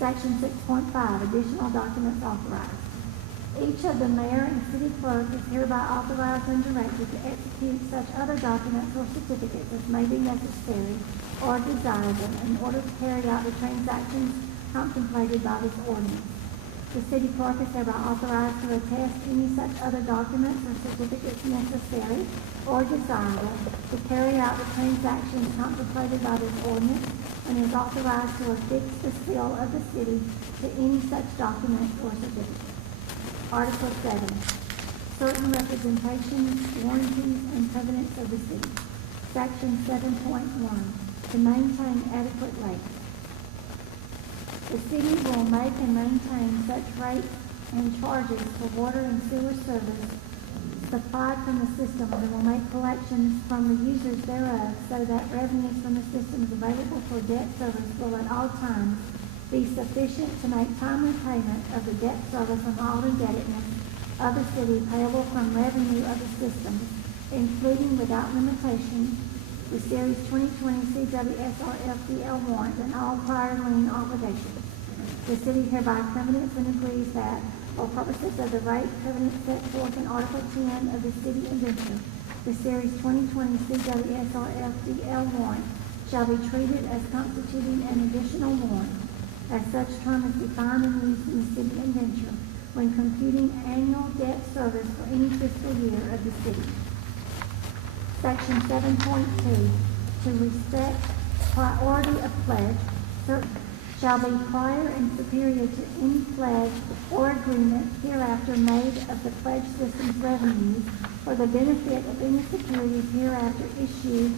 Section 6.5, additional documents authorized. Each of the mayor and city clerk is hereby authorized and directed to execute such other documents or certificates as may be necessary or desirable in order to carry out the transactions contemplated by this ordinance. The city clerk is hereby authorized to attest any such other documents or certificates necessary or desirable to carry out the transactions contemplated by this ordinance, and is authorized to affix the seal of the city to any such documents or certificates. Article 7. Certain representations, warranties, and covenants of the city. Section 7.1. To maintain adequate rates. The city will make and maintain such rates and charges for water and sewer service supplied from the systems, and will make collections from the users thereof, so that revenues from the systems available for debt service will at all times be sufficient to make timely payment of the debt service and all indebtedness of the city payable from revenue of the systems, including without limitation the Series 2020 CWSRFDL warrant and all prior lien obligations. The city hereby covenants and agrees that, for purposes of the rate covenant set forth in Article 10 of the city indenture, the Series 2020 CWSRFDL warrant shall be treated as constituting an additional warrant, as such term is defined and used in the city indenture when computing annual debt service for any fiscal year of the city. Section 7.2. To respect priority of pledge, certain shall be prior and superior to any pledge or agreement hereafter made of the pledge system's revenues for the benefit of any securities hereafter issued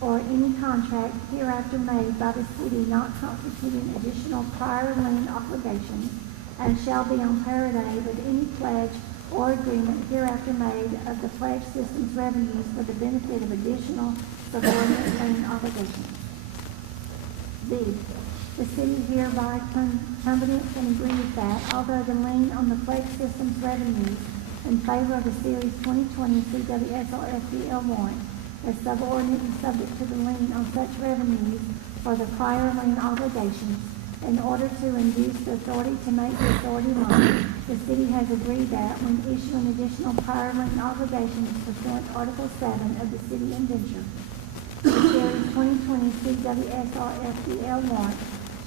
or any contract hereafter made by the city not constituting additional prior lien obligations, and shall be on parity with any pledge or agreement hereafter made of the pledge system's revenues for the benefit of additional subordinate lien obligations. B. The city hereby covenants and agrees that, although the lien on the pledge system's revenues in favor of the Series 2020 CWSRFDL warrant is subordinate and subject to the lien on such revenues for the prior lien obligations, in order to induce the authority to make the authority loan, the city has agreed that, when issuing additional prior lien obligations pursuant to Article 7 of the city indenture, the Series 2020 CWSRFDL warrant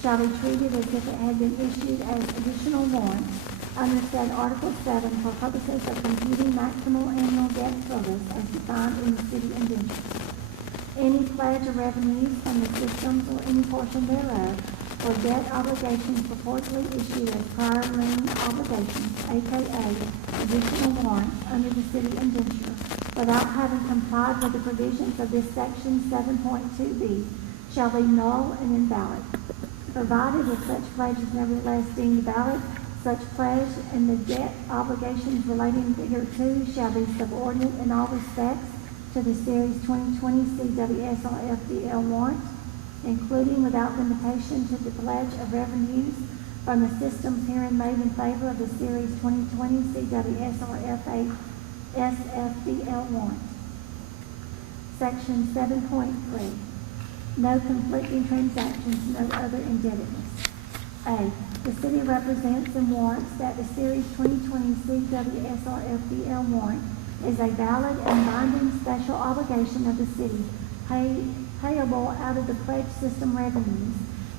shall be treated as if it had been issued as additional warrants under said Article 7 for purposes of computing maximal annual debt service as defined in the city indenture. Any pledge of revenues from the systems or any portion thereof for debt obligations purportedly issued as prior lien obligations, aka additional warrants under the city indenture, without having complied with the provisions of this section 7.2b, shall be null and invalid. Provided if such pledge is nevertheless deemed valid, such pledge and the debt obligations relating thereto shall be subordinate in all respects to the Series 2020 CWSRFDL warrant, including without limitation to the pledge of revenues from the systems herein made in favor of the Series 2020 CWSRFDL warrant. Section 7.3. No conflicting transactions, no other indebtedness. A. The city represents and warrants that the Series 2020 CWSRFDL warrant is a valid and binding special obligation of the city, payable out of the pledge system revenues,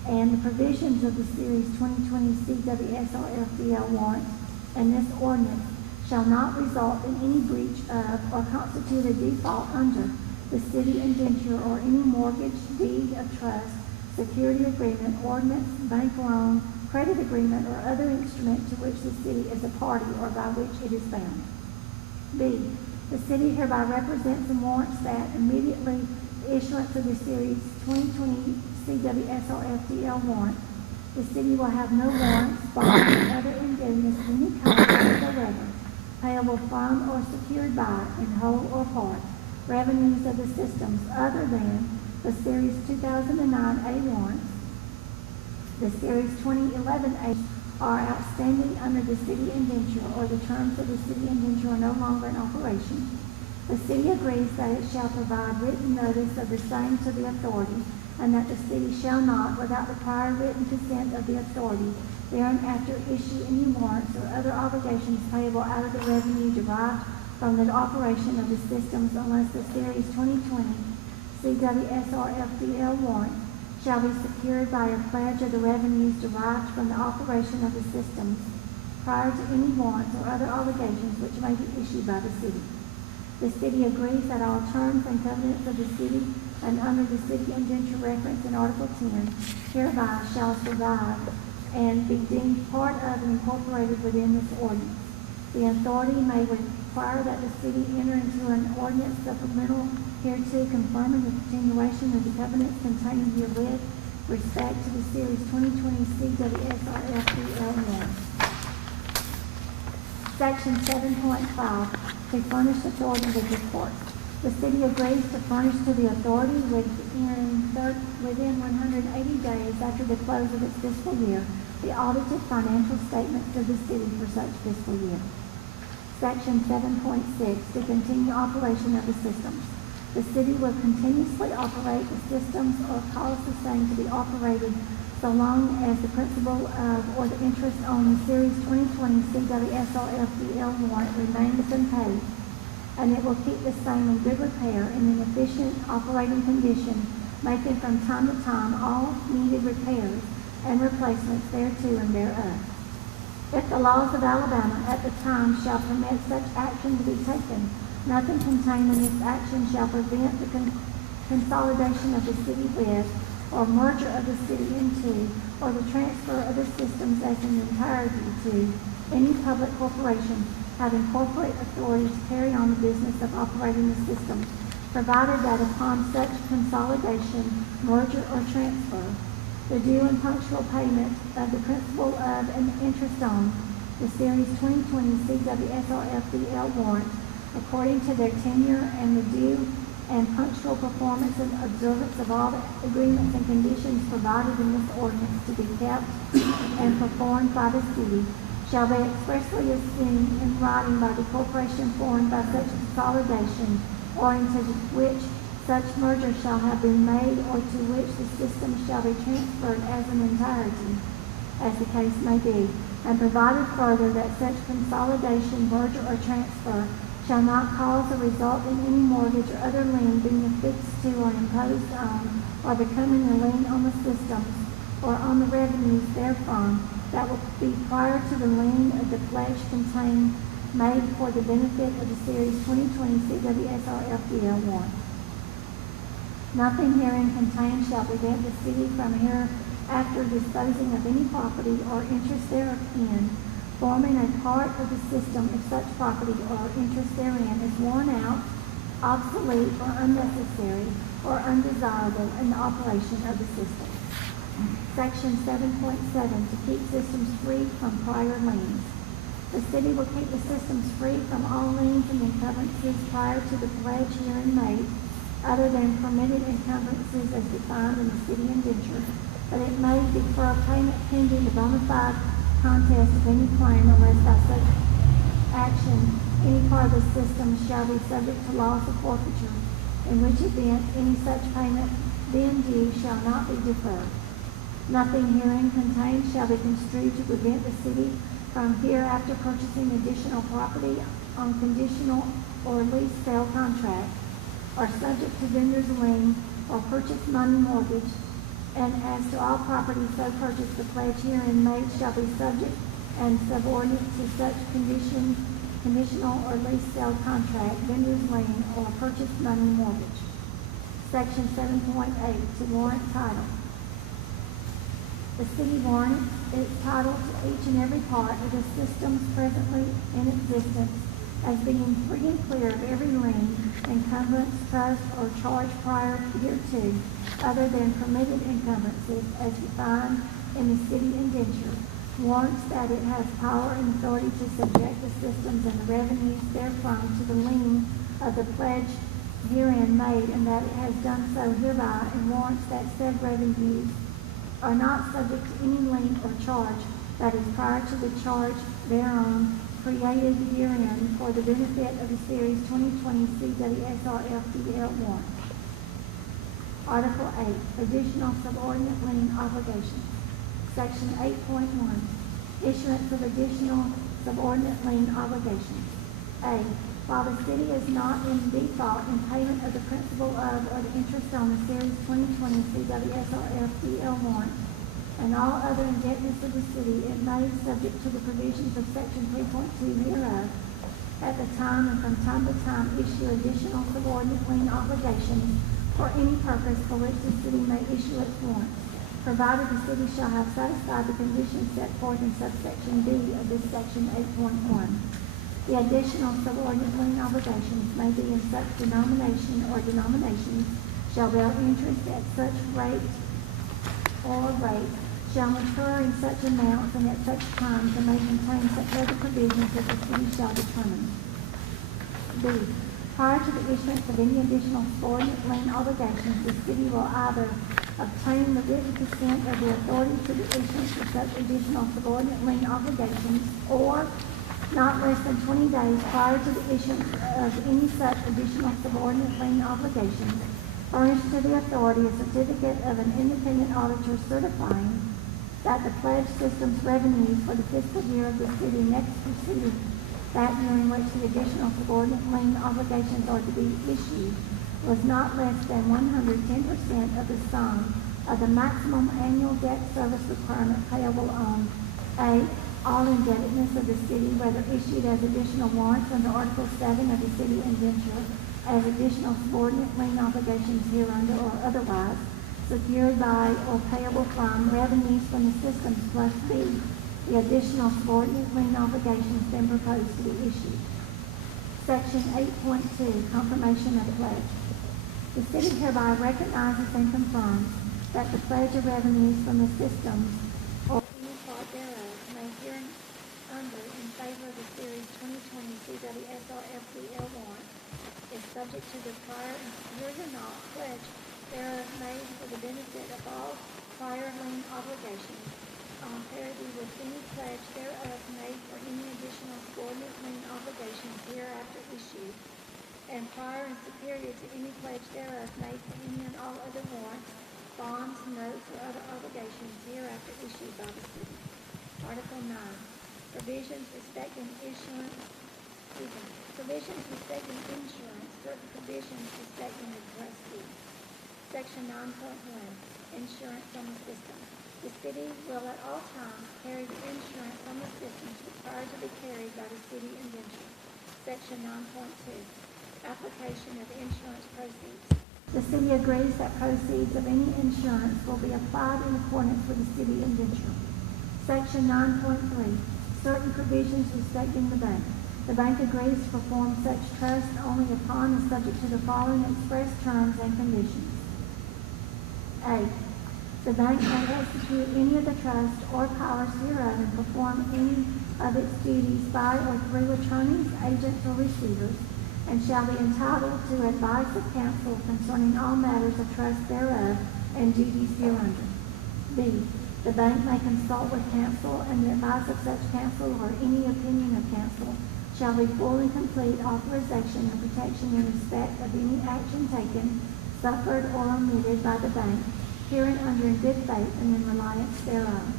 and the provisions of the Series 2020 CWSRFDL warrant and this ordinance shall not result in any breach of or constitute a default under the city indenture or any mortgage, deed of trust, security agreement, ordinance, bank loan, credit agreement, or other instrument to which the city is a party or by which it is bound. B. The city hereby represents and warrants that immediately the issuance of the Series 2020 CWSRFDL warrant, the city will have no warrants, bonds, or other indebtedness of any kind whatsoever, payable from or secured by, in whole or part, revenues of the systems other than the Series 2009A warrants, the Series 2011A are outstanding under the city indenture, or the terms of the city indenture are no longer in operation. The city agrees that it shall provide written notice of the same to the authority and that the city shall not, without the prior written consent of the authority, thereafter issue any warrants or other obligations payable out of the revenue derived from the operation of the systems unless the Series 2020 CWSRFDL warrant shall be secured by a pledge of the revenues derived from the operation of the systems prior to any warrants or other obligations which may be issued by the city. The city agrees that all terms and covenants of the city and under the city indenture reference in Article 10 hereby shall survive and be deemed part of and incorporated within this ordinance. The authority may require that the city enter into an ordinance supplemental hereto confirming the continuation of the covenants contained herewith with respect to the Series 2020 CWSRFDL warrant. Section 7.5, to furnish authority with report. The city agrees to furnish to the authority within 180 days after the close of its fiscal year the audited financial statements of the city for such fiscal year. Section 7.6, to continue operation of the systems. The city will continuously operate the systems or cause the same to be operated so long as the principal of or the interest on the Series 2020 CWSRFDL warrant remains unpaid, and it will keep the same in good repair and in efficient operating condition, making from time to time all needed repairs and replacements thereto and thereof. If the laws of Alabama at the time shall permit such action to be taken, nothing contained in this action shall prevent the consolidation of the city with, or merger of the city into, or the transfer of the systems as an entirety to any public corporation having corporate authority to carry on the business of operating the system, provided that upon such consolidation, merger, or transfer, the due and punctual payment of the principal of and interest on the Series 2020 CWSRFDL warrant according to their tenure and the due and punctual performance and observance of all the agreements and conditions provided in this ordinance to be kept and performed by the city shall be expressly assumed in writing by the corporation formed by such consolidation or into which such merger shall have been made or to which the system shall be transferred as an entirety, as the case may be, and provided further that such consolidation, merger, or transfer shall not cause or result in any mortgage or other lien being affixed to or imposed on or becoming a lien on the systems or on the revenues therefrom that will be prior to the lien of the pledge contained made for the benefit of the Series 2020 CWSRFDL warrant. Nothing herein contained shall prevent the city from hereafter disposing of any property or interest therein forming a part of the system if such property or interest therein is worn out, obsolete, or unnecessary, or undesirable in the operation of the system. Section 7.7, to keep systems free from prior liens. The city will keep the systems free from all liens and encumbrances prior to the pledge herein made, other than permitted encumbrances as defined in the city indenture, but it may defer payment pending the bona fide contest of any claim unless by such action any part of the system shall be subject to loss or forfeiture, in which event any such payment then due shall not be deferred. Nothing herein contained shall be construed to prevent the city from hereafter purchasing additional property on conditional or lease sale contract, or subject to vendor's lien or purchase money mortgage, and as to all property so purchased, the pledge herein made shall be subject and subordinate to such conditional or lease sale contract, vendor's lien, or purchase money mortgage. Section 7.8, to warrant title. The city warrants its title to each and every part of the systems presently in existence as being free and clear of every lien, encumbrance, trust, or charge prior hereto, other than permitted encumbrances as defined in the city indenture, warrants that it has power and authority to subject the systems and the revenues therefrom to the lien of the pledge herein made, and that it has done so hereby, and warrants that said revenues are not subject to any lien or charge that is prior to the charge thereon created herein for the benefit of the Series 2020 CWSRFDL warrant. Article 8, additional subordinate lien obligations. Section 8.1, issuance of additional subordinate lien obligations. A, while the city is not in default in payment of the principal of or the interest on the Series 2020 CWSRF DL warrant and all other indebtedness of the city, it may, subject to the provisions of Section 3.2 hereof, at the time and from time to time issue additional subordinate lien obligations for any purpose for which the city may issue its warrants, provided the city shall have satisfied the conditions set forth in subsection B of this section 8.1. The additional subordinate lien obligations may be in such denomination or denominations, shall bear interest at such rate or rate, shall mature in such amounts and at such times, and may contain such other provisions as the city shall determine. B. Prior to the issuance of any additional subordinate lien obligations, the city will either obtain the written consent of the authority to the issuance of such additional subordinate lien obligations, or not less than 20 days prior to the issuance of any such additional subordinate lien obligations, furnish to the authority a certificate of an independent auditor certifying that the pledged system's revenues for the fiscal year of the city next preceding that year in which the additional subordinate lien obligations are to be issued was not less than 110% of the sum of the maximum annual debt service requirement payable on A, all indebtedness of the city, whether issued as additional warrants under Article 7 of the city indenture, as additional subordinate lien obligations hereunder or otherwise, secured by or payable from revenues from the systems, plus B, the additional subordinate lien obligations then proposed to be issued. Section 8.2, confirmation of pledge. The city hereby recognizes and confirms that the pledge of revenues from the systems or any part thereof may hereunder in favor of the Series 2020 CWSRF-DL warrant is subject to the prior and superior not pledge thereof made for the benefit of all prior lien obligations on parity with any pledge thereof made for any additional subordinate lien obligations hereafter issued, and prior and superior to any pledge thereof made for any and all other warrants, bonds, notes, or other obligations hereafter issued by the city. Article 9. Provisions respecting insurance, certain provisions respecting the trustee. Section 9.1, insurance on the system. The city will at all times carry the insurance on the systems required to be carried by the city indenture. Section 9.2, application of insurance proceeds. The city agrees that proceeds of any insurance will be applied in accordance with the city indenture. Section 9.3, certain provisions respecting the bank. The bank agrees to perform such trust only upon and subject to the following express terms and conditions. A. The bank may execute any of the trust or powers hereof and perform any of its duties by or through attorneys, agents, or receivers, and shall be entitled to advice of counsel concerning all matters of trust thereof and duties hereunder. B. The bank may consult with counsel, and the advice of such counsel or any opinion of counsel shall be full and complete authorization and protection in respect of any action taken, suffered, or omitted by the bank, hereunder in good faith and in reliance thereon.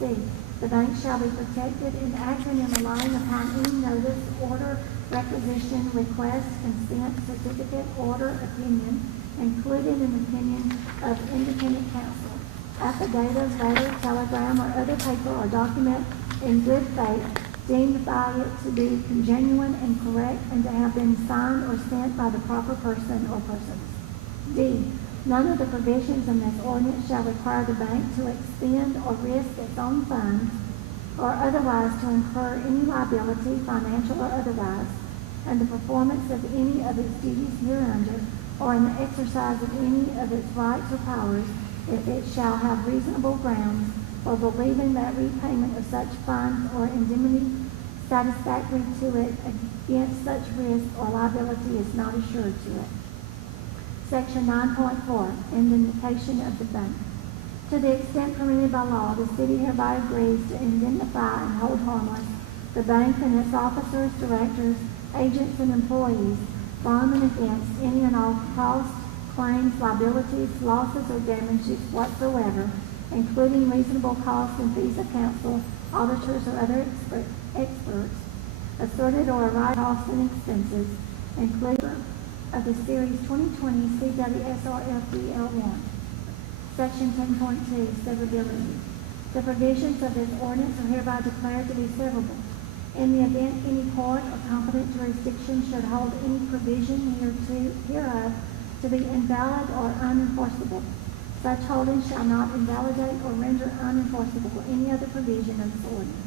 C. The bank shall be protected in acting and relying upon any notice, order, requisition, request, consent, certificate, order, opinion, including an opinion of independent counsel, affidavit, letter, telegram, or other paper or document in good faith, deemed by it to be genuine and correct and to have been signed or sent by the proper person or persons. D. None of the provisions in this ordinance shall require the bank to expend or risk its own funds or otherwise to incur any liability, financial or otherwise, and the performance of any of its duties hereunder, or in the exercise of any of its rights or powers, if it shall have reasonable grounds for believing that repayment of such funds or indemnity satisfactory to it against such risk or liability is not assured to it. Section 9.4, indemnification of the bank. To the extent permitted by law, the city hereby agrees to indemnify and hold harmless the bank and its officers, directors, agents, and employees from and against any and all costs, claims, liabilities, losses, or damages whatsoever, including reasonable costs and fees of counsel, auditors, or other experts, asserted or arrived costs and expenses, including of the Series 2020 CWSRFDL1. Section 10.2, severability. The provisions of this ordinance are hereby declared to be severable. In the event any court or competent jurisdiction should hold any provision hereof to be invalid or unenforceable, such holding shall not invalidate or render unenforceable any other provision of this ordinance.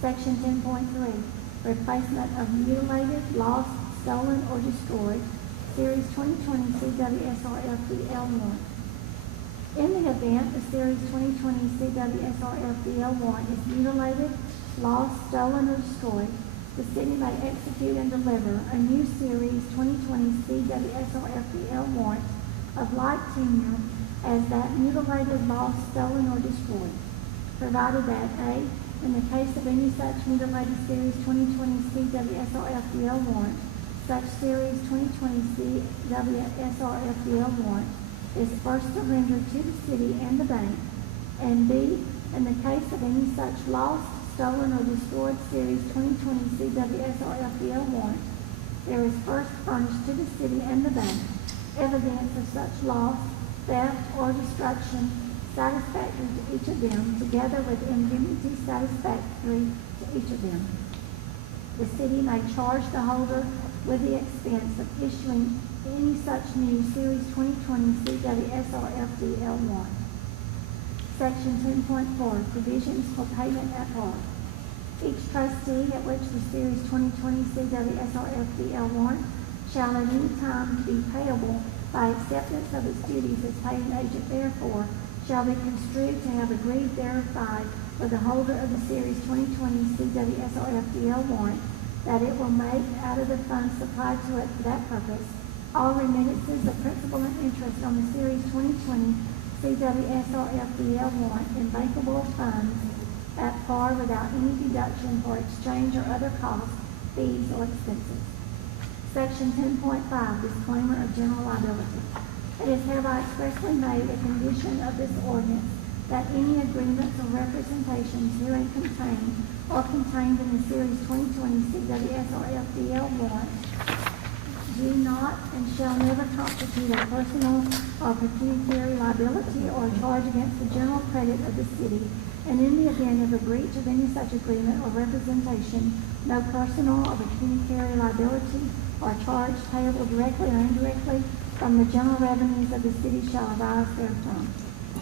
Section 10.3, replacement of mutilated, lost, stolen, or destroyed, Series 2020 CWSRFDL1. In the event the Series 2020 CWSRFDL1 is mutilated, lost, stolen, or destroyed, the city may execute and deliver a new Series 2020 CWSRFDL warrant of like tenure as that mutilated, lost, stolen, or destroyed, provided that A, in the case of any such mutilated Series 2020 CWSRFDL warrant, such Series 2020 CWSRFDL warrant is first surrendered to the city and the bank, and B, in the case of any such lost, stolen, or destroyed Series 2020 CWSRFDL warrant, there is first furnished to the city and the bank evidence of such loss, theft, or destruction satisfactory to each of them, together with indemnity satisfactory to each of them. The city may charge the holder with the expense of issuing any such new Series 2020 CWSRFDL warrant. Section 10.4, provisions for payment at par. Each trustee at which the Series 2020 CWSRFDL warrant shall at any time be payable by acceptance of its duties as paying agent therefore shall be construed to have agreed thereby with the holder of the Series 2020 CWSRFDL warrant that it will make out of the funds supplied to it for that purpose all remittances of principal and interest on the Series 2020 CWSRFDL warrant in bankable funds at par without any deduction for exchange or other costs, fees, or expenses. Section 10.5, disclaimer of general liability. It is hereby expressly made a condition of this ordinance that any agreements or representations herein contained or contained in the Series 2020 CWSRFDL warrant do not and shall never constitute a personal or pecuniary liability or charge against the general credit of the city, and in the event of a breach of any such agreement or representation, no personal or pecuniary liability or charge payable directly or indirectly from the general revenues of the city shall arise therefrom.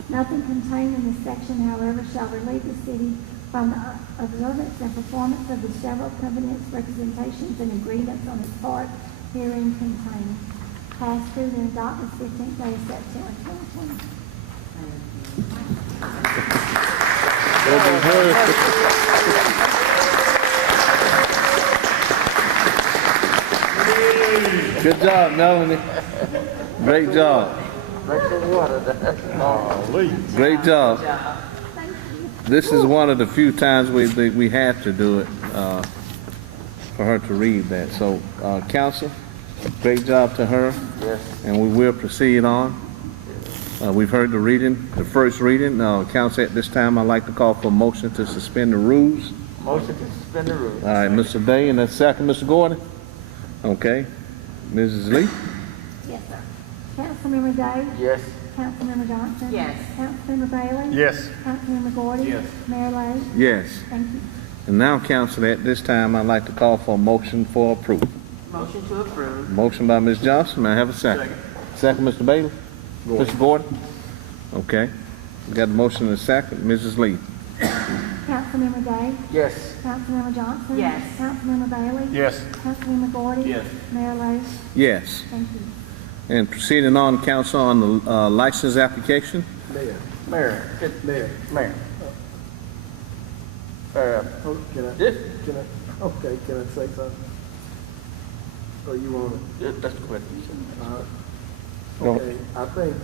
Nothing contained in this section, however, shall relieve the city from the observance and performance of the several covenants, representations, and agreements on its part herein contained. Passed through and adopted 15th day of September 2020. Good job, Melanie. Great job. Great job. This is one of the few times we have to do it for her to read that. So, counsel, great job to her. Yes. And we will proceed on. We've heard the reading, the first reading. Counsel, at this time, I'd like to call for a motion to suspend the rules. Motion to suspend the rules. All right, Mr. Day, and that's second, Mr. Gordon. Okay. Mrs. Lee? Yes, sir. Councilmember Day? Yes. Councilmember Johnson? Yes. Councilmember Bailey? Yes. Councilmember Gordy? Yes. Mayor Lo? Yes. Thank you. And now, counsel, at this time, I'd like to call for a motion for approval. Motion to approve. Motion by Ms. Johnson. May I have a second? Second, Mr. Bailey? Mr. Gordon? Okay. We got the motion and a second. Mrs. Lee? Councilmember Day? Yes. Councilmember Johnson? Yes. Councilmember Bailey? Yes. Councilmember Gordy? Yes. Mayor Lo? Yes. Thank you. And proceeding on, counsel, on the license application. Mayor. Mayor. Mayor. Oh, can I This, say something? Or you want to? that's the question. Go. Okay, I think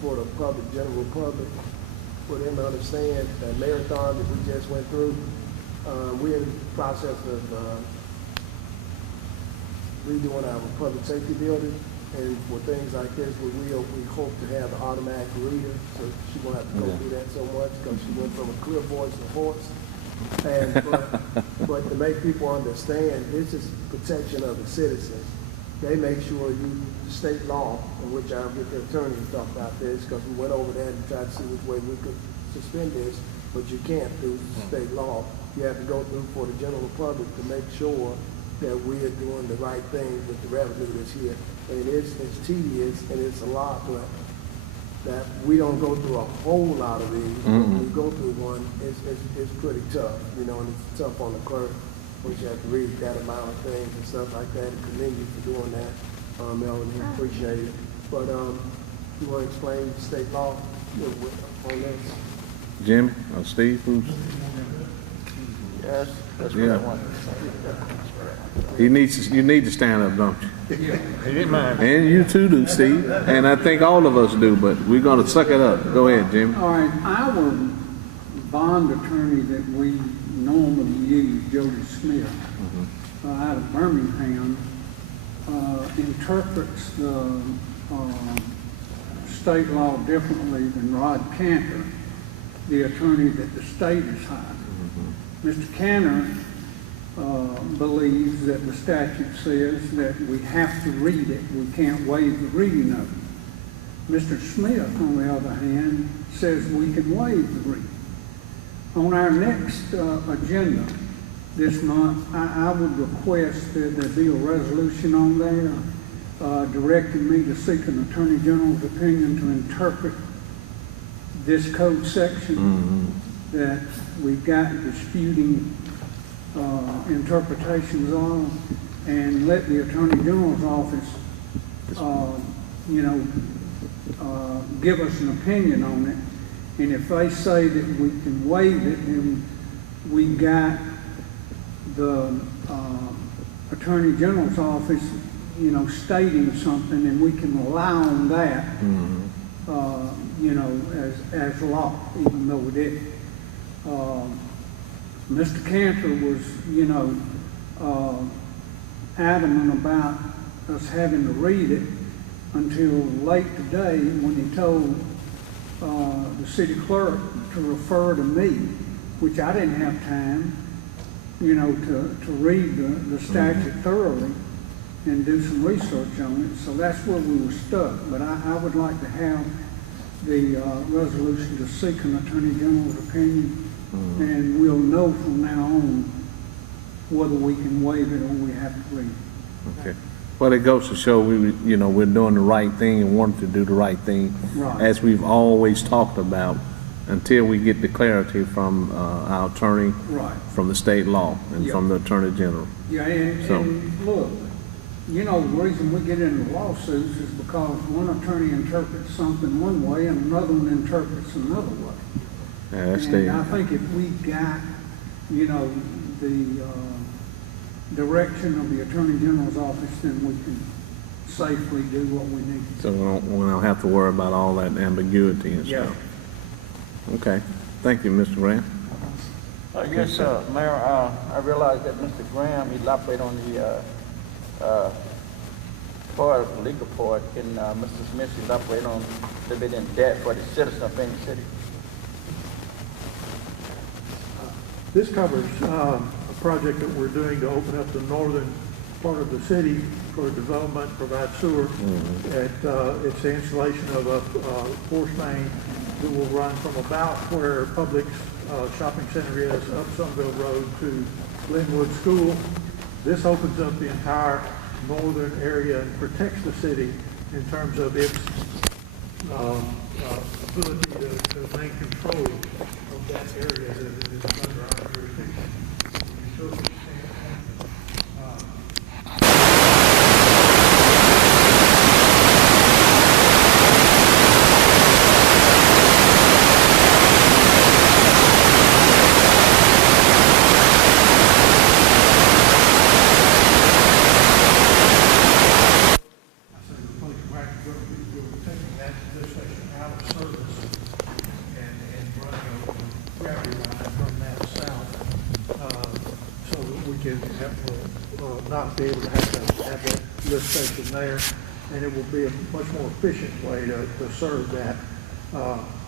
for the public, general public, for them to understand that marathon that we just went through, we're in the process of redoing our public safety building. And for things like this, we hope to have an automatic reader, so she won't have to go through that so much, because she went from a clear voice to hoarse. And, but to make people understand, this is protection of the citizens. They make sure the state law, in which I'll get the attorney to talk about this, because we went over that and tried to see which way we could suspend this, but you can't do state law. You have to go through for the general public to make sure that we are doing the right thing with the revenue that's here. And it's tedious and it's a lot, but that we don't go through a whole lot of these. When we go through one, it's pretty tough, you know, and it's tough on the clerk, which you have to read that amount of things and stuff like that, and commend you for doing that. Melanie, we appreciate it. But you want to explain state law on this? Jimmy or Steve, who's? Yes, that's what I wanted to say. You need to stand up, don't you? He didn't mind. And you too do, Steve. And I think all of us do, but we're going to suck it up. Go ahead, Jimmy. All right, our bond attorney that we normally use, Jody Smith, out of Birmingham, interprets the state law differently than Rod Cantor, the attorney that the state has hired. Mr. Cantor believes that the statute says that we have to read it. We can't waive the reading of it. Mr. Smith, on the other hand, says we can waive the reading. On our next agenda this month, I would request that there be a resolution on there directing me to seek an Attorney General's opinion to interpret this code section that we've got disputing interpretations on, and let the Attorney General's office, give us an opinion on it. And if they say that we can waive it, then we got the Attorney General's office, stating something, and we can rely on that, as law, even though it didn't. Mr. Cantor was, adamant about us having to read it until late today when he told the city clerk to refer to me, which I didn't have time, to read the statute thoroughly and do some research on it. So that's where we were stuck. But I would like to have the resolution to seek an Attorney General's opinion, and we'll know from now on whether we can waive it or we have to read it. Okay. Well, it goes to show we're doing the right thing and wanting to do the right thing, Right. as we've always talked about, until we get the clarity from our attorney, Right. from the state law, and Yeah. from the Attorney General. Yeah, and look, the reason we get into lawsuits is because one attorney interprets something one way and another one interprets another way. Yeah, that's And I think if we got, the direction of the Attorney General's office, then we can safely do what we need to do. So we don't have to worry about all that ambiguity and stuff. Okay. Thank you, Mr. Graham. Yes, Mayor, I realize that Mr. Graham, he operated on the part of the legal part, and Mr. Smith is operating on a little bit in debt for the citizen of Phenix City. This covers a project that we're doing to open up the northern part of the city for development, provide sewer. It's the installation of a force main that will run from about where Publix shopping center is, up Sunville Road to Linwood School. This opens up the entire northern area and protects the city in terms of its ability to maintain control of that area that is under our jurisdiction. Not be able to have that lift station there. and it will be a much more efficient way to serve that,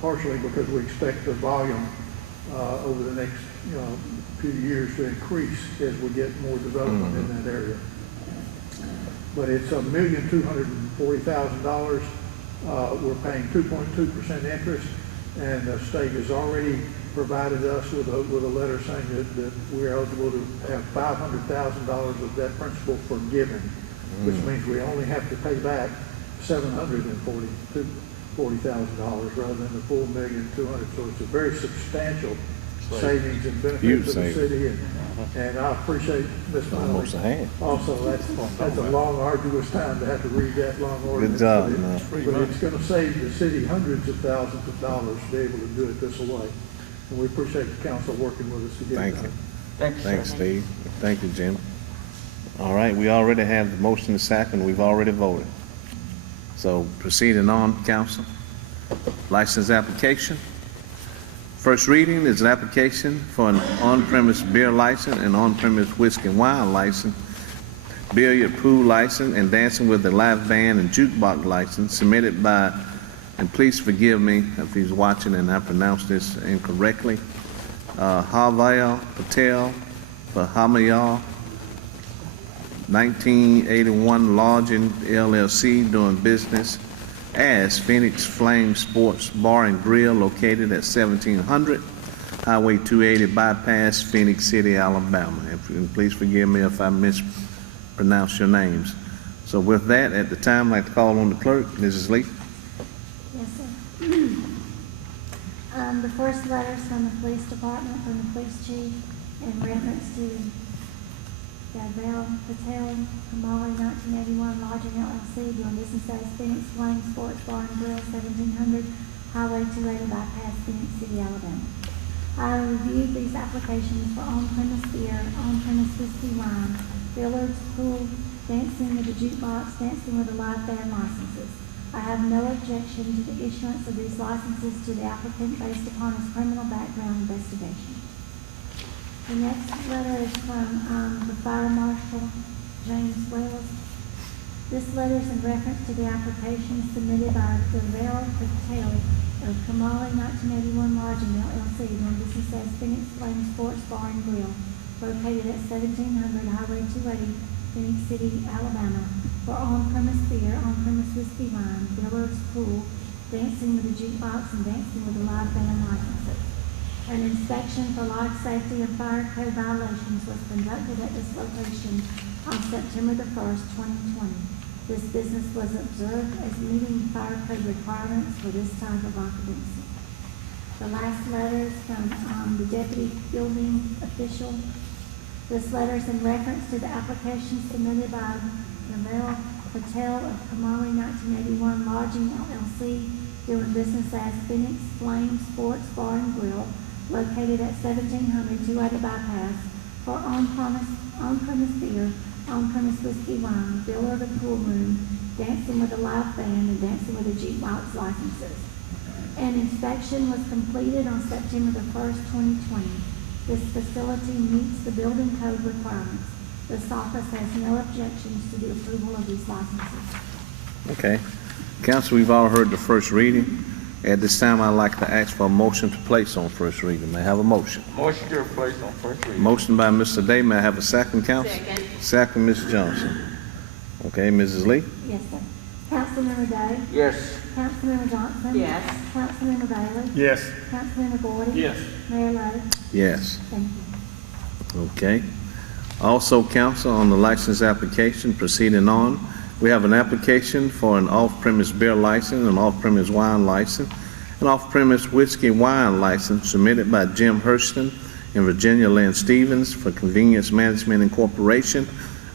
partially because we expect the volume over the next few years to increase as we get more development in that area. But it's $1,240,000. We're paying 2.2% interest, and the state has already provided us with a letter saying that we're eligible to have $500,000 of that principal forgiven, which means we only have to pay back $740,000 rather than the full $1,200,000. So it's a very substantial savings and benefit to the city, and I appreciate Ms. Miley. Also, that's a long, arduous time to have to read that long ordinance. Good job, but it's going to save the city hundreds of thousands of dollars to be able to do it this way. And we appreciate the council working with us to get it done. Thanks, Steve. Thank you, Jim. All right, we already have the motion to second. We've already voted. So proceeding on, council. License application. First reading is an application for an on-premise beer license and on-premise whiskey and wine license, billiard pool license, and dancing with the live band and jukebox license submitted by, and please forgive me if he's watching and I pronounce this incorrectly, Havaya Patel for Hamayal, 1981 Lodging LLC, doing business as Phenix Flame Sports Bar and Grill, located at 1700 Highway 280 Bypass, Phenix City, Alabama. And please forgive me if I mispronounce your names. So with that, at the time, I'd like to call on the clerk, Mrs. Lee. Yes, sir. The first letter is from the police department, from the police chief, in reference to Gabriel Patel, Kamali, 1981 Lodging LLC, doing business as Phenix Flame Sports Bar and Grill, 1700 Highway 280 Bypass, Phenix City, Alabama. I reviewed these applications for on-premise beer, on-premise whiskey wine, billiards, pool, dancing with a jukebox, dancing with a live band licenses. I have no objection to the issuance of these licenses to the applicant based upon his criminal background investigation. The next letter is from the Fire Marshal, James Wells. This letter is in reference to the application submitted by Gabriel Patel of Kamali, 1981 Lodging LLC, doing business as Phenix Flame Sports Bar and Grill, located at 1700 Highway 280, Phenix City, Alabama, for on-premise beer, on-premise whiskey wine, billiards, pool, dancing with a jukebox, and dancing with a live band licenses. An inspection for life safety and fire code violations was conducted at this location on September the 1st, 2020. This business was observed as meeting fire code requirements for this type of occupancy. The last letter is from the deputy building official. This letter is in reference to the application submitted by Gabriel Patel of Kamali, 1981 Lodging LLC, doing business as Phenix Flame Sports Bar and Grill, located at 1700 280 Bypass, for on-premise beer, on-premise whiskey wine, billiard and pool room, dancing with a live band, and dancing with a jukebox licenses. An inspection was completed on September the 1st, 2020. This facility meets the building code requirements. This office has no objections to the approval of these licenses. Okay. Council, we've all heard the first reading. At this time, I'd like to ask for a motion to place on first reading. May I have a motion? Motion to place on first reading. Motion by Mr. Day. May I have a second, council? Second. Second, Ms. Johnson. Okay, Mrs. Lee? Yes, sir. Councilmember Day? Yes. Councilmember Johnson? Yes. Councilmember Bailey? Yes. Councilmember Gordon? Yes. Mayor Lo? Yes. Thank you. Okay. Also, council, on the license application, proceeding on, we have an application for an off-premise beer license, an off-premise wine license, an off-premise whiskey wine license submitted by Jim Hurston and Virginia Lynn Stevens for Convenience Management Incorporation,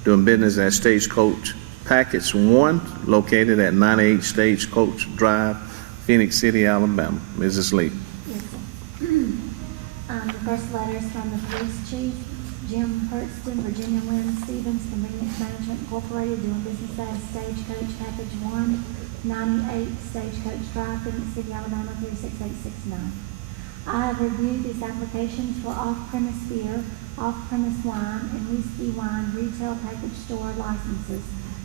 doing business at Stagecoach Package 1, located at 98 Stagecoach Drive, Phenix City, Alabama. Mrs. Lee. Yes, sir. The first letter is from the police chief, Jim Hurston, Virginia Lynn Stevens, Convenience Management Incorporated, doing business as Stagecoach Package 1, 98 Stagecoach Drive, Phenix City, Alabama, 36869. I have reviewed these applications for off-premise beer, off-premise wine, and whiskey wine retail package store licenses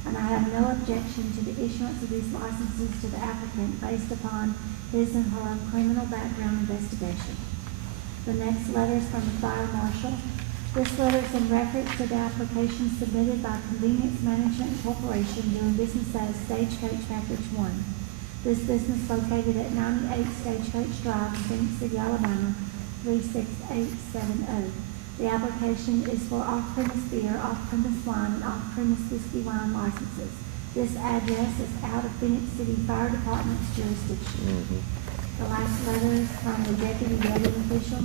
and I have no objection to the issuance of these licenses to the applicant based upon his and her criminal background investigation. The next letter is from the fire marshal. This letter is in reference to the application submitted by Convenience Management Corporation doing business as Stagecoach Package 1. This business located at 98 Stagecoach Drive, Phenix City, Alabama, 36870. The application is for off-premise beer, off-premise wine, and off-premise whiskey wine licenses. This address is out of Phenix City Fire Department's jurisdiction. The last letter is from the deputy building official.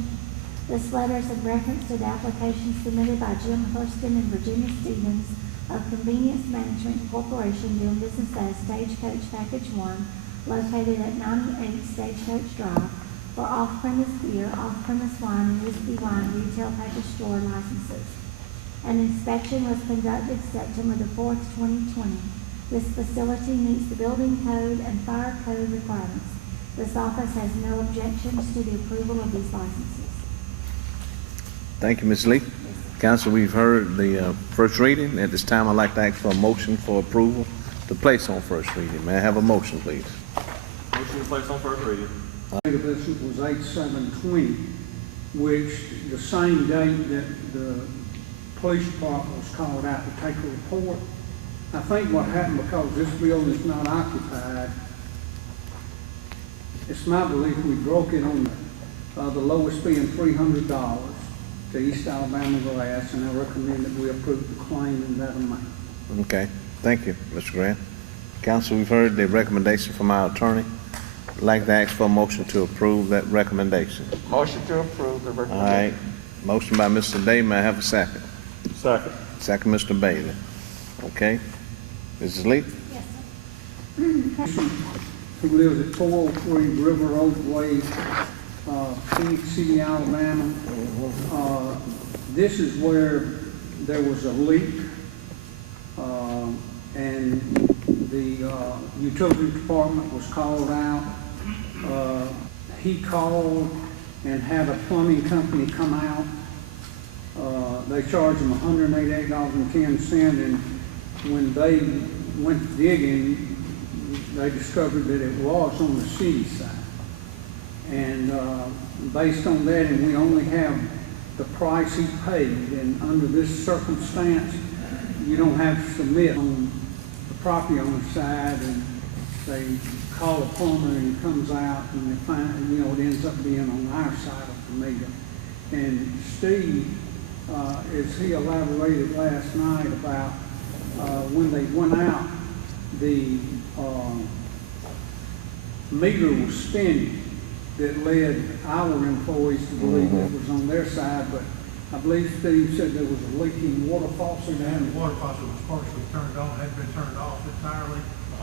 This letter is in reference to the application submitted by Jim Hurston and Virginia Stevens of Convenience Management Corporation doing business as Stagecoach Package 1, located at 98 Stagecoach Drive, for off-premise beer, off-premise wine, and whiskey wine retail package store licenses. An inspection was conducted September the 4th, 2020. This facility meets the building code and fire code requirements. This office has no objections to the approval of these licenses. Thank you, Ms. Lee. Council, we've heard the first reading. At this time, I'd like to ask for a motion for approval to place on first reading. May I have a motion, please? Motion to place on first reading. I think this was 8/7/20, which the same date that the police department was called out to take a report. I think what happened, because this building is not occupied, it's my belief we broke it on the lowest being $300 to East Alabama Glass, and I recommend that we approve the claim in that amount. Okay, thank you, Mr. Grant. Council, we've heard the recommendation from our attorney. I'd like to ask for a motion to approve that recommendation. Motion to approve the All recommendation. right, motion by Mr. Day. May I have a second? Second. Second, Mr. Bailey. Okay. Mrs. Lee? Yes, sir. Who lives at 403 River Oak Way, Phenix City, Alabama. This is where there was a leak, and the utility department was called out. He called and had a plumbing company come out. They charged him $188.10, and when they went digging, they discovered that it was on the city side. And based on that, and we only have the price he paid, and under this circumstance, you don't have to submit on the property owner's side, and they call a plumber and he comes out and they find, you know, it ends up being on our side of the meter. And Steve, as he elaborated last night about when they went out, the meter was spinning that led our employees to believe it was on their side, but I believe Steve said there was a leaking water faucet. And the water faucet was partially turned on, hadn't been turned off entirely.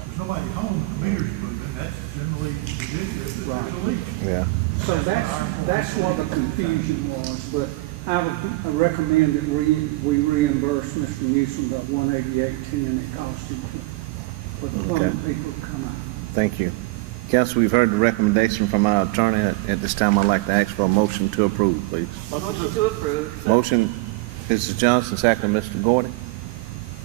There's nobody home, the meter's moving, that's generally the issue, that there's a leak. Yeah. So that's what the confusion was, but I would recommend that we reimburse Mr. Newsom the $188.10 it cost him for the plumbing people to come out. Thank you. Council, we've heard the recommendation from our attorney. At this time, I'd like to ask for a motion to approve, please. Motion to approve. Motion, Mrs. Johnson, second, Mr. Gordon.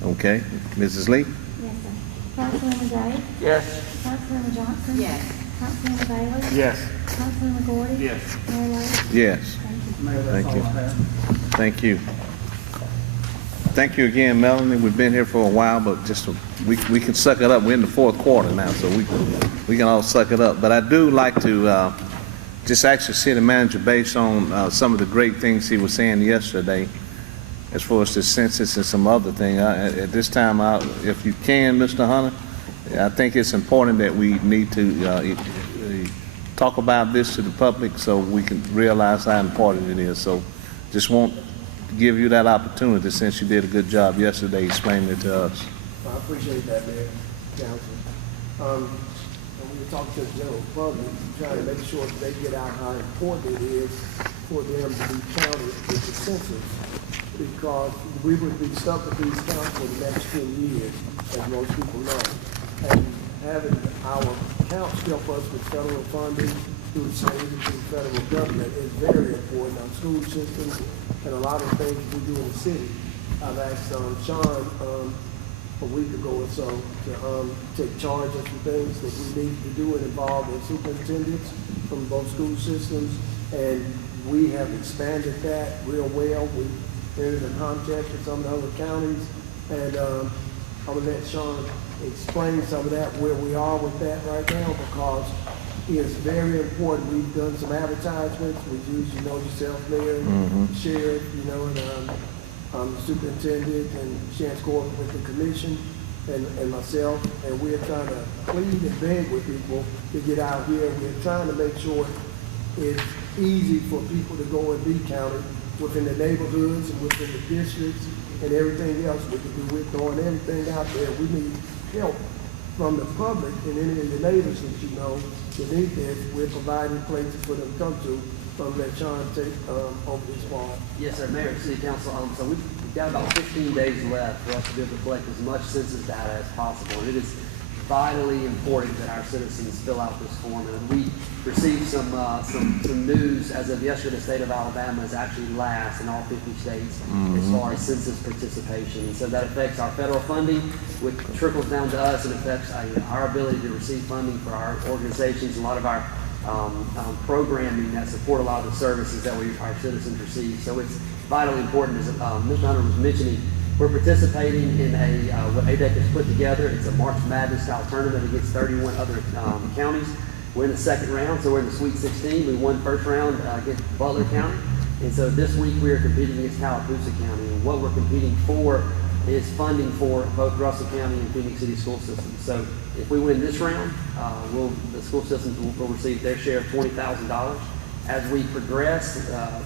Okay. Mrs. Lee? Yes, sir. Councilmember Day? Yes. Councilmember Johnson? Yes. Councilmember Bailey? Yes. Councilmember Gordon? Yes. Mayor Lo? Yes. Thank you. Mayor, that's Thank all you. I have. Thank you. Thank you again, Melanie. We've been here for a while, but just we can suck it up. We're in the fourth quarter now, so we can all suck it up. But I do like to just ask the city manager, based on some of the great things he was saying yesterday, as far as the census and some other thing. At this time, if you can, Mr. Hunter, I think it's important that we need to talk about this to the public so we can realize how important it is. So just want to give you that opportunity, since you did a good job yesterday explaining it to us. I appreciate that, Mayor, Council. When we were talking to the general public, trying to make sure that they get out how important it is for them to be counted with the census, because we would be stuck with these counts for the next 10 years, as most people know. And having our counts help us with federal funding through the state and through the federal government is very important. Our school systems and a lot of things we do in the city. I've asked Sean a week ago or so to take charge of some things that we need to do and involve the superintendents from both school systems. And we have expanded that real well. We entered a contract with some of the other counties. And I'm going to let Sean explain some of that, where we are with that right now, because it's very important. We've done some advertisements. We've used, you know, yourself, Mayor, Sheriff, you know, and the superintendent and Chance Gordon with the commission and myself. And we're trying to plead and beg with people to get out here. We're trying to make sure it's easy for people to go and be counted within the neighborhoods and within the districts and everything else we can do. We're throwing everything out there. We need help from the public and any of the neighbors that you know that need this. We're providing places for them to come to. So let Sean take over this part. Yes, sir, Mayor and City Council. So we've got about 15 days left for us to be able to collect as much census data as possible. And it is vitally important that our citizens fill out this form. And we received some news as of yesterday. The state of Alabama is actually last in all 50 states as far as census participation. And so that affects our federal funding, which trickles down to us and affects our ability to receive funding for our organizations, a lot of our programming that support a lot of the services that our citizens receive. So it's vitally important, as Mr. Hunter was mentioning. We're participating in what ADEC has put together. It's a March Madness style tournament against 31 other counties. We're in the second round, so we're in the Sweet 16. We won first round against Butler County. And so this week we are competing against Tallapoosa County. And what we're competing for is funding for both Russell County and Phenix City school systems. So if we win this round, the school systems will receive their share of $20,000. As we progress,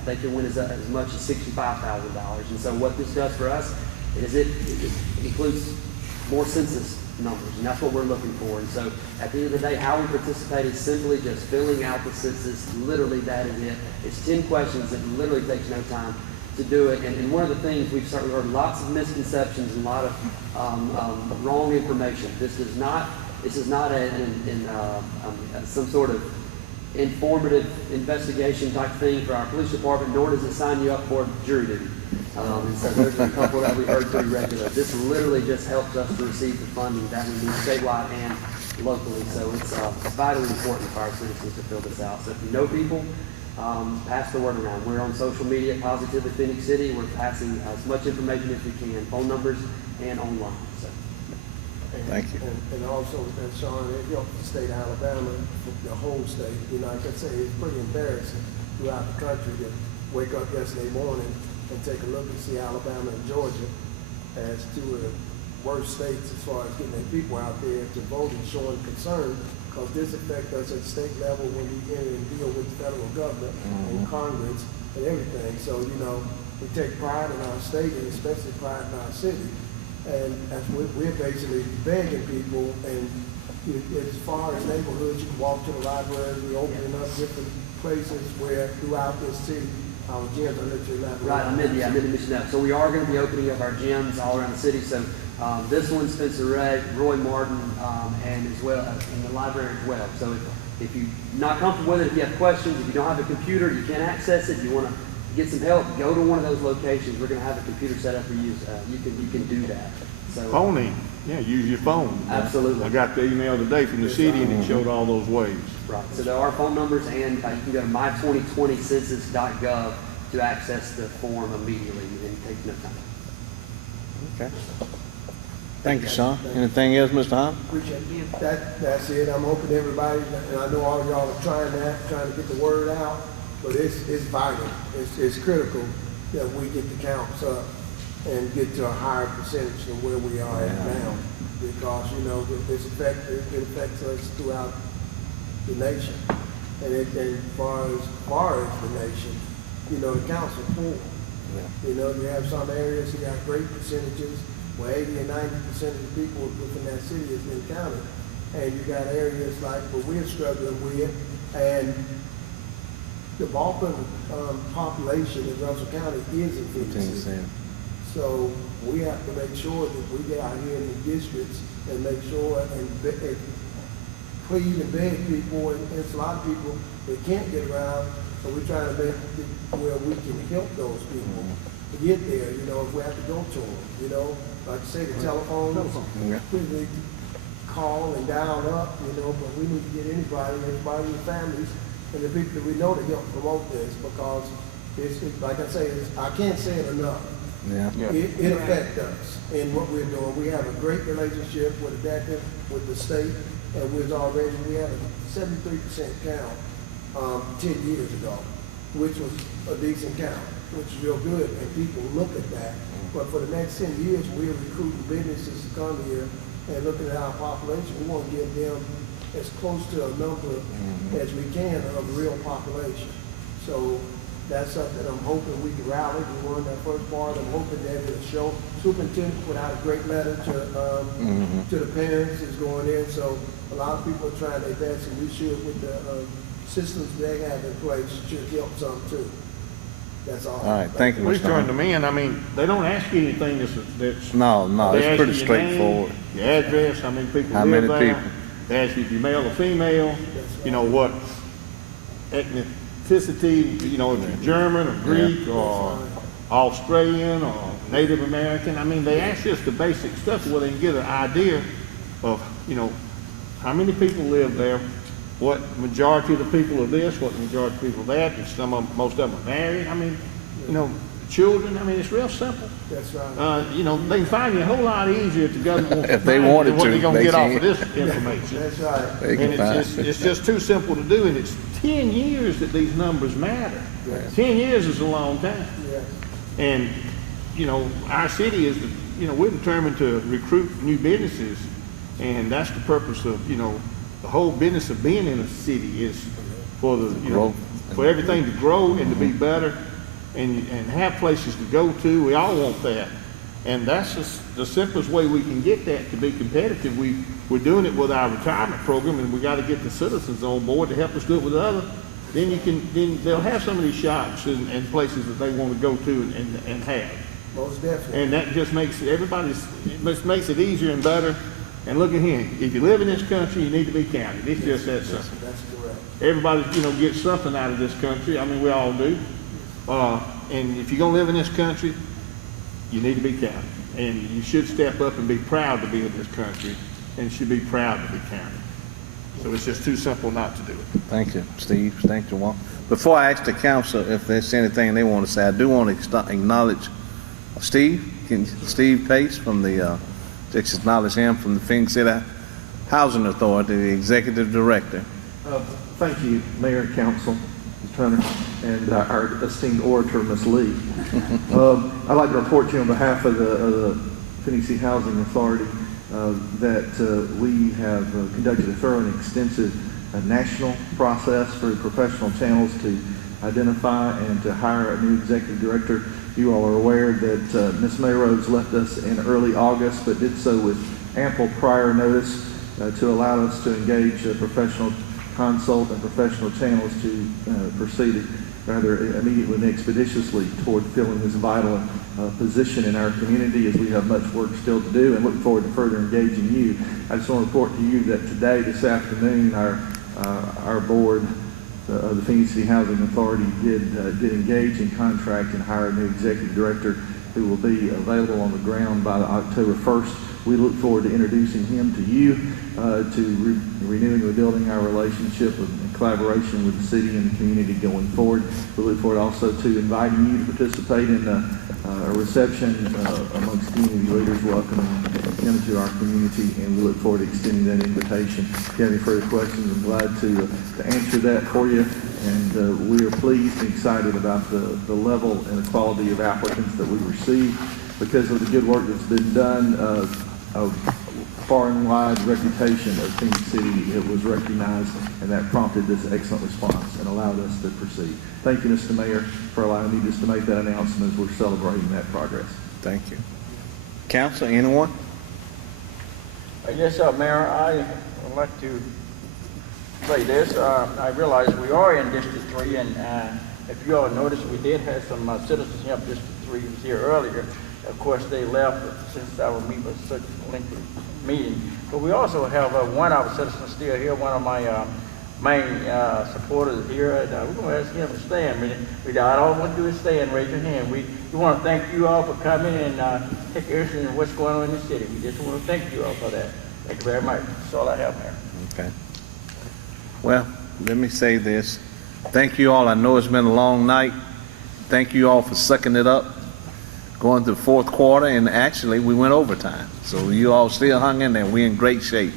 they can win as much as $65,000. And so what this does for us is it includes more census numbers, and that's what we're looking for. And so at the end of the day, how we participate is simply just filling out the census. Literally, that is it. It's 10 questions. It literally takes no time to do it. And one of the things we've certainly heard lots of misconceptions and a lot of wrong information. This is not some sort of informative investigation type thing for our police department, nor does it sign you up for jury duty. And so there's a couple that we heard pretty regular. This literally just helps us to receive the funding that we need statewide and locally. So it's vitally important for our citizens to fill this out. So if you know people, pass the word around. We're on social media, Positively Phenix City. We're passing as much information as we can, phone numbers and online. So. Thank you. And also, Sean, it helps the state of Alabama, the whole state. You know, like I say, it's pretty embarrassing throughout the country to wake up yesterday morning and take a look and see Alabama and Georgia as two of the worst states as far as getting their people out there to vote and showing concern, because this affects us at state level when we get in and deal with the federal government and Congress and everything. So, you know, we take pride in our state and especially pride in our city. And that's what we're basically begging people. And as far as neighborhoods, you can walk to the library. We're opening up different places where throughout this city, our gyms, I'll let you elaborate. Right, I meant to mention that. So we are going to be opening up our gyms all around the city. So this one, Spencer Ray, Roy Martin, and as well in the library as well. So if you're not comfortable with it, if you have questions, if you don't have a computer, you can't access it, you want to get some help, go to one of those locations. We're going to have a computer set up for you. You can do that. So Phoning, yeah, use your phone. Absolutely. I got the email today from the city and it showed all those ways. Right. So there are phone numbers, and you can go to my2020census.gov to access the form immediately and take no time. Okay. Thank you, Sean. Anything else, Mr. Hunt? Appreciate it. That's it. I'm hoping everybody, and I know all y'all are trying to get the word out, but it's vital. It's critical that we get the counts up and get to a higher percentage than where we are at now, because you know it affects us throughout the nation, and as far as the nation, you know, the counts are poor. You know, you have some areas that got great percentages where 80 and 90% of the people within that city has been counted, and you got areas like what we're struggling with, and the bulk of population in Russell County is in Phenix City. So we have to make sure that we get out here in the districts and make sure and plead and beg people, and it's a lot of people that can't get around So we're trying to make it where we can help those people to get there, you know, if we have to go to them, you know. Like I say, the telephones, we need to call and dial up, you know, but we need to get everybody in families, and the people that we know to help promote this, because it's like I say, I can't say it enough. Yeah. It affects us in what we're doing. We have a great relationship with ADACA, with the state, and we had a 73% count 10 years ago, which was a decent count, which is real good, and people look at that. But for the next 10 years, we're recruiting businesses to come here and looking at our population. We want to get them as close to a number as we can of the real population. So that's something I'm hoping we can rally. We won that first part. I'm hoping that it'll show. Superintendent put out a great letter to the parents is going in. So a lot of people are trying to advance, and we should, with the systems they have in place, should help some too. That's all. All right, thank you, We Mr. turned Hunt. them in, I mean, they don't ask you anything that's. No, They it's ask pretty you your name, straightforward. Your address, how many people How live many there. people? They ask you if you're male or female, you know, what ethnicity, you know, if you're German or Greek or Australian or Native American. I mean, they ask just the basic stuff where they can get an idea of, you know, how many people live there, what majority of the people are this, what majority of the people are that, and most of them are married. I mean, you know, children. I mean, it's real simple. That's right. You know, they can find you a whole lot easier if the government wants If to they find you wanted than what to, they're going to they get off can. of this information. That's right. They can And find it's just too simple to do, and it's 10 years that these numbers matter. Yes. 10 years is a long time. Yes. And, you know, our city is, you know, we're determined to recruit new businesses, and that's the purpose of, you know, the whole business of being in a city is for the, you know, for everything to grow and to be better and have places to go to. We all want that. And that's just the simplest way we can get that to be competitive. We're doing it with our retirement program, and we got to get the citizens on board to help us do it with others. Then they'll have some of these shops and places that they want to go to and have. Most definitely. And that just makes it just makes it easier and better. And look at here, if you live in this country, you need to be counted. It's just that simple. That's correct. Everybody, you know, gets something out of this country. I mean, we all do. And if you're gonna live in this country, you need to be counted. And you should step up and be proud to be in this country, and should be proud to be counted. So it's just too simple not to do it. Thank you, Steve. Thank you, Juan. Before I ask the council if there's anything they want to say, I do want to acknowledge Steve Pace from the, just acknowledge him from the Phenix City Housing Authority, the Executive Director. Thank you, Mayor and Council, Mr. Hunter, and our esteemed orator, Ms. Lee. I'd like to report to you on behalf of the Phenix City Housing Authority that we have conducted a thorough and extensive national process through professional channels to identify and to hire a new executive director. You all are aware that Ms. Mayrows left us in early August, but did so with ample prior notice to allow us to engage a professional consult and professional channels to proceed rather immediately and expeditiously toward filling this vital position in our community, as we have much work still to do, and look forward to further engaging you. I just want to report to you that today, this afternoon, our board of the Phenix City Housing Authority did engage in contract and hire a new executive director who will be available on the ground by October 1st. We look forward to introducing him to you, to renewing and rebuilding our relationship and collaboration with the city and the community going forward. We look forward also to inviting you to participate in a reception amongst community leaders welcoming him to our community, and we look forward to extending that invitation. If you have any further questions, I'm glad to answer that for you. And we are pleased and excited about the level and the quality of applicants that we received. Because of the good work that's been done, a far and wide reputation of Phenix City, it was recognized, and that prompted this excellent response and allowed us to proceed. Thank you, Mr. Mayor, for allowing me just to make that announcement as we're celebrating that progress. Thank you. Council, anyone? Yes, Mayor, I would like to say this. I realize we are in District 3, and if you all noticed, we did have some citizens here. District 3 was here earlier. Of course, they left since our meeting was such a lengthy meeting. But we also have one of our citizens still here, one of my main supporters here, and we're going to ask him to stand. All I want to do is stand, raise your hand. We want to thank you all for coming and take interest in what's going on in the city. We just want to thank you all for that. Thank you very much. That's all I have, Mayor. Okay. Well, let me say this. Thank you all. I know it's been a long night. Thank you all for sucking it up, going to the fourth quarter, and actually we went overtime. So you all still hung in there. We're in great shape.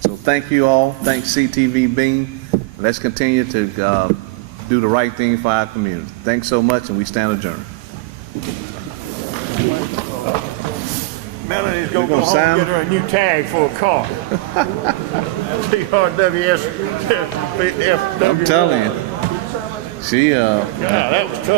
So thank you all. Thanks CTV Bean. Let's continue to do the right thing for our community. Thanks so much, and we stand adjourned. Melanie's gonna You go gonna home sign and get her a new tag for a car. TRWS. I'm telling you. She Yeah, that was tough.